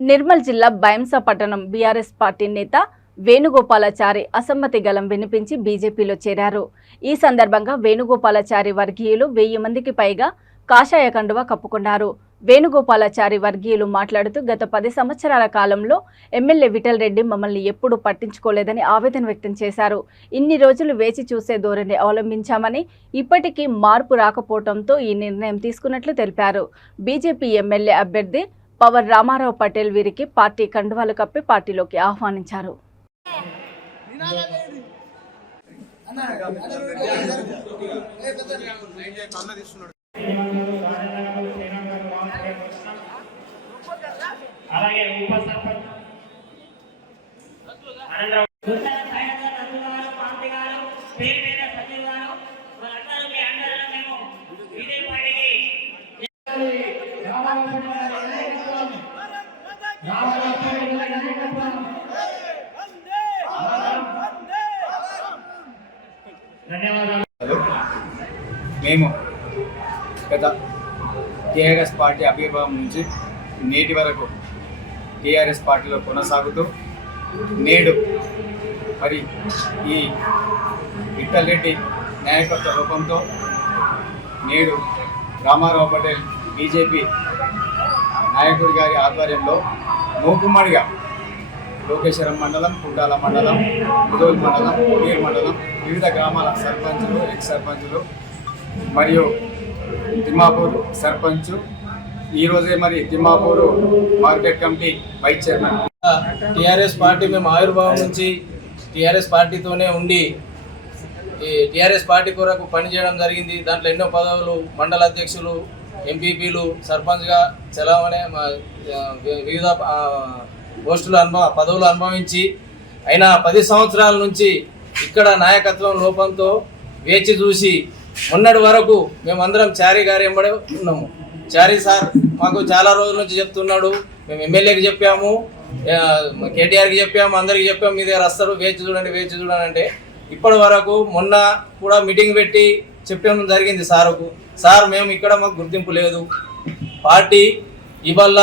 నిర్మల్ జిల్లా బైంసా పట్టణం BRS party నేత వేణుగోపాలాచారి అసమ్మతి గలం వినిపించి బీజేపీలో చేరారు. ఈ సందర్భంగా వేణుగోపాలాచారి వర్గీయులు 1000 మందికి పైగా కాషాయ కండువా కప్పుకున్నారు. వేణుగోపాలాచారి వర్గీయులు మాట్లాడుతూ గత 10 సంవత్సరాల కాలంలో ఎమ్మెల్యే విఠల్ రెడ్డి మమ్మల్ని ఎప్పుడూ పట్టించుకోలేదని ఆవేదన వ్యక్తం చేశారు. ఇన్ని రోజులు వేచి చూసే ధోరణి అవలంబించామని, ఇప్పటికీ మార్పు రాకపోవడంతో ఈ నిర్ణయం తీసుకున్నట్లు తెలిపారు. బీజేపీ ఎమ్మెల్యే అభ్యర్థి పవర్ రామారావు పటేల్ వీరికి పార్టీ కండువాలు కప్పి పార్టీలోకి ఆహ్వానించారు. మేము గత టీఆర్ఎస్ పార్టీ అభిభావం నుంచి నేటి వరకు టీఆర్ఎస్ పార్టీలో కొనసాగుతూ నేడు మరి ఈ విఠల్ రెడ్డి నాయకత్వ రూపంతో నేడు రామారావు పటేల్ బీజేపీ నాయకుడి గారి ఆధ్వర్యంలో మూకుమ్మడిగా లోకేశ్వరం మండలం, కుంటాల మండలం, ముదోల్ మండలం, కోడీర్ మండలం వివిధ గ్రామాల సర్పంచులు, ఎక్స్ సర్పంచులు మరియు తిమ్మాపూర్ సర్పంచ్, ఈరోజే మరి Thimmapur market committee vice chairman. TRS party మేము ఆవిర్భావం నుంచి టీఆర్ఎస్ పార్టీతోనే ఉండి ఈ టీఆర్ఎస్ పార్టీ కొరకు పనిచేయడం జరిగింది. దాంట్లో ఎన్నో పదవులు, మండల అధ్యక్షులు, ఎంపీపీలు, సర్పంచ్గా చలామణి వివిధ పోస్టులు పదవులు అనుభవించి అయినా 10 సంవత్సరాల నుంచి ఇక్కడ నాయకత్వం లోపంతో వేచి చూసి మొన్నటి వరకు మేమందరం చారీ గారి ఎంబడే ఉన్నాము. చారీ సార్ మాకు చాలా రోజుల నుంచి చెప్తున్నాడు, మేము ఎమ్మెల్యేకి చెప్పాము, కేటీఆర్కి చెప్పాము, అందరికి చెప్పాము, మీ దగ్గర వస్తారు, వేచి చూడండి అంటే ఇప్పటి వరకు మొన్న కూడా మీటింగ్ పెట్టి చెప్పడం జరిగింది సార్కు. సార్ మేము ఇక్కడ మాకు గుర్తింపు లేదు, పార్టీ ఇవాళ